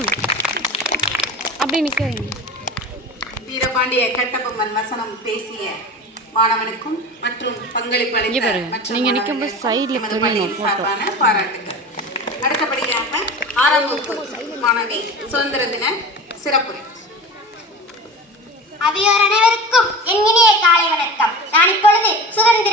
Ma'am அப்படி நிக்க வைங்க. வீரபாண்டிய கட்டபொம்மன் வசனம் பேசிய மாணவனுக்கும் மற்றும் பங்களிப்பு அளித்த நீங்க நிக்கும்போது சைடுல தெரியும் போட்டோ. பாராட்டுகள். அடுத்தபடியாக 6ஆம் வகுப்பு மாணவி சுதந்திர தின சிறப்புரை. அவையோர் அனைவருக்கும் என் இனிய காலை வணக்கம். நான் இப்பொழுது சுதந்திர